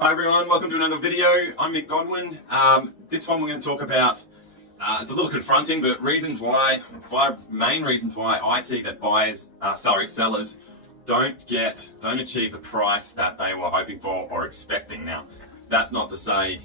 Hi everyone, welcome to another video. I'm Mick Godwin. This one we're going to talk about, it's a little confronting, but five main reasons why I see that sellers don't achieve the price that they were hoping for or expecting. Now, that's not to say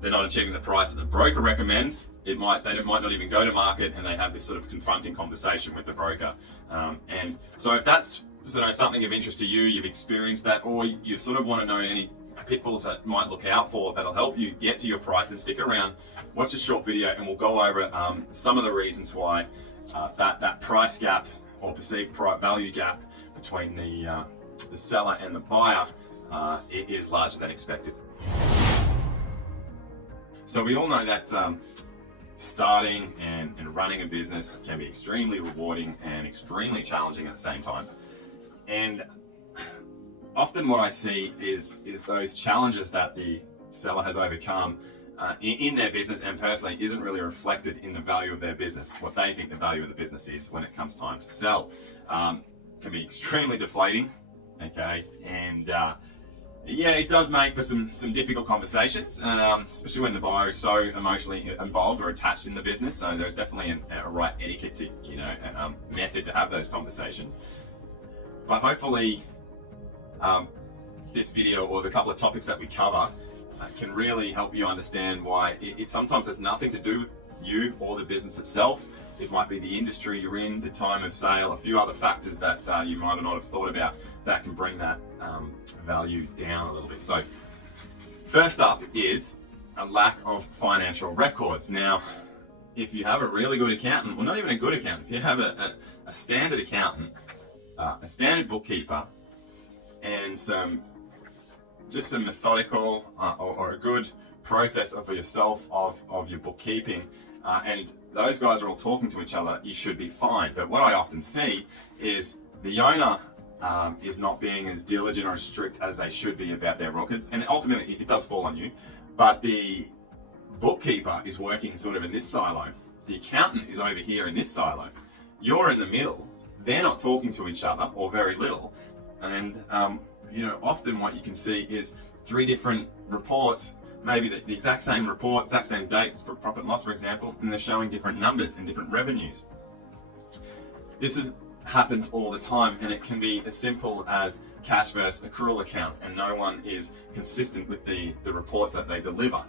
they're not achieving the price that the broker recommends. They might not even go to market, and they have this sort of confronting conversation with the broker. And so if that's something of interest to you, you've experienced that, or you sort of want to know any pitfalls that might look out for that'll help you get to your price, then stick around, watch a short video, and we'll go over some of the reasons why that price gap or perceived value gap between the seller and the buyer is larger than expected. So we all know that starting and running a business can be extremely rewarding and extremely challenging at the same time. And often what I see is those challenges that the seller has overcome in their business and personally isn't really reflected in the value of their business, what they think the value of the business is when it comes time to sell. Can be extremely deflating, okay? And yeah, it does make for some difficult conversations, especially when the buyer is so emotionally involved or attached in the business. So there's definitely a right etiquette to, method to have those conversations. But hopefully, this video or the couple of topics that we cover can really help you understand why it sometimes has nothing to do with you or the business itself. It might be the industry you're in, the time of sale, a few other factors that you might not have thought about that can bring that value down a little bit. So first up is a lack of financial records. Now, if you have a really good accountant, well, not even a good accountant, if you have a standard accountant, a standard bookkeeper, and some methodical or a good process for yourself of your bookkeeping, and those guys are all talking to each other, you should be fine. But what I often see is the owner is not being as diligent or as strict as they should be about their records, and ultimately it does fall on you. But the bookkeeper is working sort of in this silo, the accountant is over here in this silo, you're in the middle. They're not talking to each other, or very little, and often what you can see is three different reports, maybe the exact same report, exact same dates for profit and loss, for example, and they're showing different numbers and different revenues. This happens all the time, and it can be as simple as cash versus accrual accounts, and no one is consistent with the reports that they deliver.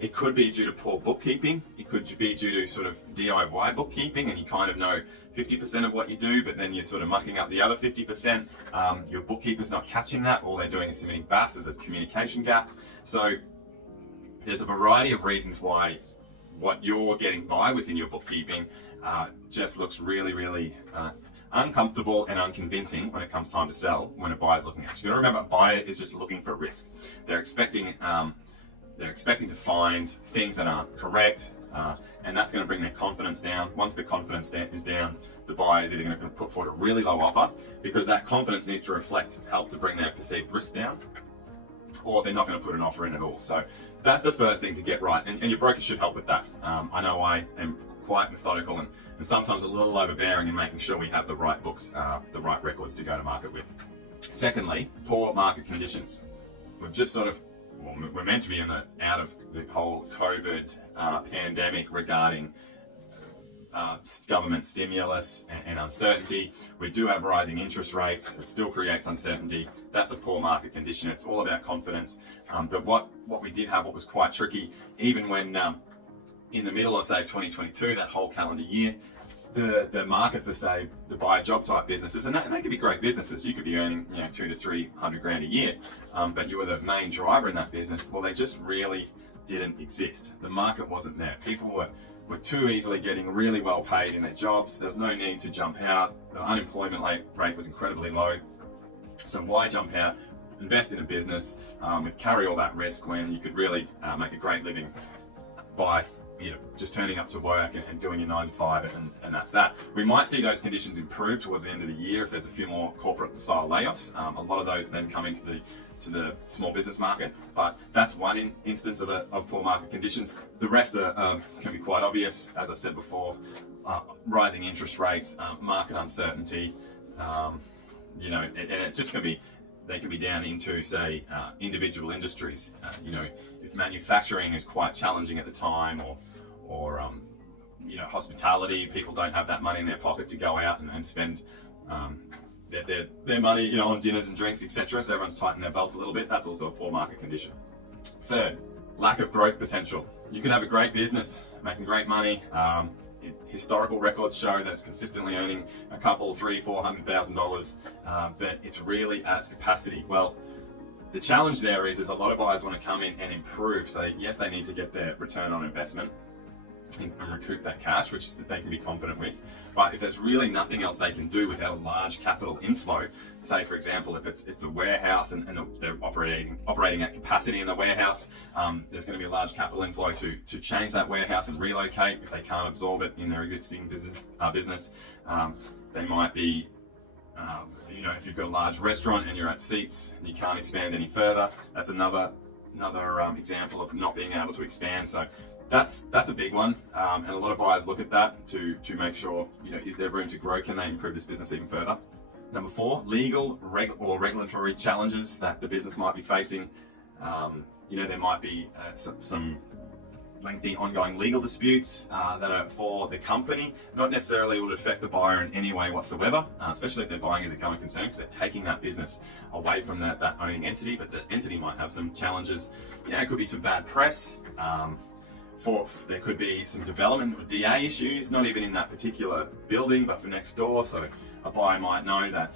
It could be due to poor bookkeeping. It could be due to sort of DIY bookkeeping, and you kind of know 50% of what you do, but then you're sort of mucking up the other 50%. Your bookkeeper's not catching that. All they're doing is submitting BAS. There's a communication gap. So there's a variety of reasons why what you're getting by within your bookkeeping just looks really, really uncomfortable and unconvincing when it comes time to sell, when a buyer's looking at you. You've got to remember, a buyer is just looking for risk. They're expecting to find things that aren't correct, and that's going to bring their confidence down. Once the confidence is down, the buyer is either going to put forward a really low offer, because that confidence needs to help to bring their perceived risk down, or they're not going to put an offer in at all. So that's the first thing to get right, and your broker should help with that. I know I am quite methodical and sometimes a little overbearing in making sure we have the right books, the right records to go to market with. Secondly, poor market conditions. We're meant to be out of the whole COVID pandemic regarding government stimulus and uncertainty. We do have rising interest rates. It still creates uncertainty. That's a poor market condition. It's all about confidence. But what we did have, what was quite tricky, even when in the middle of, say, 2022, that whole calendar year, the market for, say, the buy job type businesses, and they could be great businesses. You could be earning, $200 to $300 grand a year, but you were the main driver in that business. Well, they just really didn't exist. The market wasn't there. People were too easily getting really well paid in their jobs. There's no need to jump out. The unemployment rate was incredibly low. So why jump out, invest in a business, carry all that risk when you could really make a great living by just turning up to work and doing your 9 to 5, and that's that. We might see those conditions improve towards the end of the year if there's a few more corporate style layoffs. A lot of those then come into the small business market, but that's one instance of poor market conditions. The rest can be quite obvious, as I said before: rising interest rates, market uncertainty, and it's just going to be they can be down into, say, individual industries. If manufacturing is quite challenging at the time, or hospitality, people don't have that money in their pocket to go out and spend their money, on dinners and drinks, etc. So everyone's tightened their belts a little bit. That's also a poor market condition. Third, lack of growth potential. You can have a great business, making great money. Historical records show that it's consistently earning a couple, $300,000-$400,000, but it's really at its capacity. Well, the challenge there is a lot of buyers want to come in and improve. So yes, they need to get their return on investment and recoup that cash, which they can be confident with. But if there's really nothing else they can do without a large capital inflow, say for example, if it's a warehouse and they're operating at capacity in the warehouse, there's going to be a large capital inflow to change that warehouse and relocate if they can't absorb it in their existing business. They might be, if you've got a large restaurant and you're at seats and you can't expand any further, that's another example of not being able to expand. So that's a big one, and a lot of buyers look at that to make sure, is there room to grow? Can they improve this business even further? Number 4, legal or regulatory challenges that the business might be facing. There might be some lengthy ongoing legal disputes that are for the company, not necessarily would affect the buyer in any way whatsoever, especially if they're buying as a going concern, because they're taking that business away from that owning entity, but the entity might have some challenges. It could be some bad press. There could be some development or DA issues, not even in that particular building, but for next door. So a buyer might know that,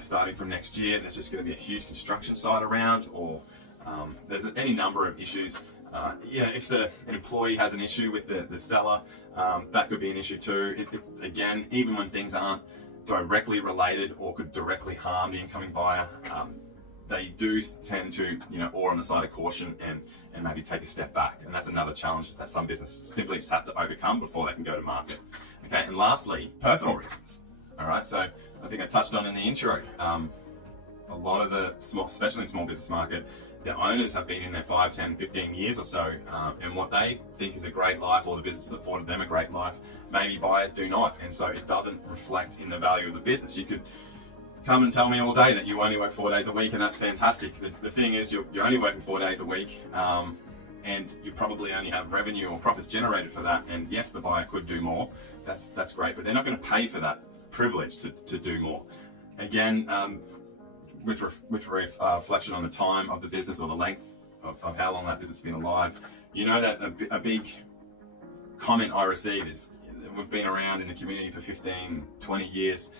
starting from next year, there's just going to be a huge construction site around, or there's any number of issues. If an employee has an issue with the seller, that could be an issue too. It's again, even when things aren't directly related or could directly harm the incoming buyer, they do tend to, err on the side of caution and maybe take a step back. And that's another challenge that some businesses simply just have to overcome before they can go to market. Okay, and lastly, personal reasons. All right, so I think I touched on in the intro, a lot of the especially small business market, the owners have been in there 5, 10, 15 years or so, and what they think is a great life, or the business afforded them a great life, maybe buyers do not, and so it doesn't reflect in the value of the business. You could come and tell me all day that you only work 4 days a week, and that's fantastic. The thing is, you're only working 4 days a week, and you probably only have revenue or profits generated for that. And yes, the buyer could do more. That's great, but they're not going to pay for that privilege to do more. Again, with reflection on the time of the business or the length of how long that business has been alive, that a big comment I receive is, we've been around in the community for 15, 20 years.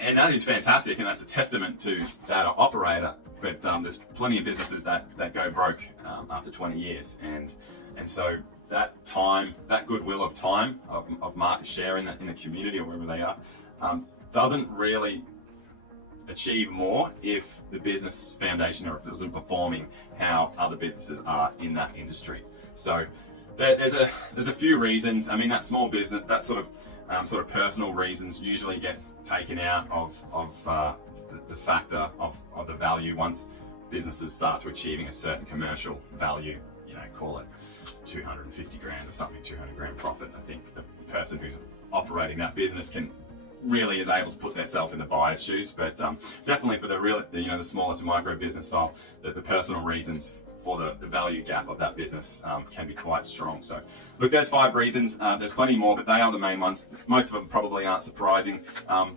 And that is fantastic, and that's a testament to that operator. But there's plenty of businesses that go broke after 20 years, and so that time, that goodwill of time of market share in the community or wherever they are, doesn't really achieve more if the business foundation, or if it wasn't performing how other businesses are in that industry. So there's a few reasons. I mean, that small business, that sort of personal reasons usually gets taken out of the factor of the value once businesses start to achieving a certain commercial value. Call it 250 grand or something, 200 grand profit. I think the person who's operating that business is able to put themselves in the buyer's shoes. But definitely for the smaller to micro business style, the personal reasons for the value gap of that business can be quite strong. So look, there's 5 reasons. There's plenty more, but they are the main ones. Most of them probably aren't surprising,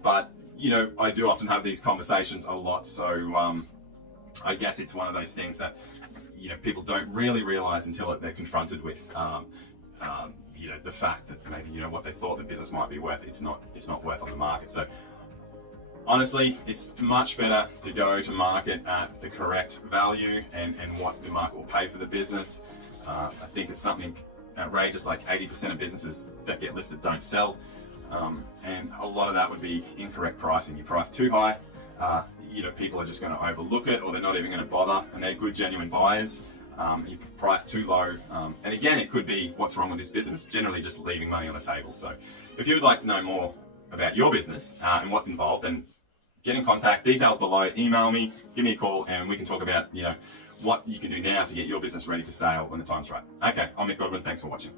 but I do often have these conversations a lot. So I guess it's one of those things that people don't really realize until they're confronted with the fact that maybe what they thought the business might be worth, it's not worth on the market. So honestly, it's much better to go to market at the correct value and what the market will pay for the business. I think it's something outrageous, like 80% of businesses that get listed don't sell, and a lot of that would be incorrect pricing. You price too high, people are just going to overlook it, or they're not even going to bother, and they're good, genuine buyers. You price too low, and again, it could be what's wrong with this business, generally just leaving money on the table. So if you would like to know more about your business and what's involved, then get in contact, details below, email me, give me a call, and we can talk about what you can do now to get your business ready for sale when the time's right. Okay, I'm Mick Godwin, thanks for watching.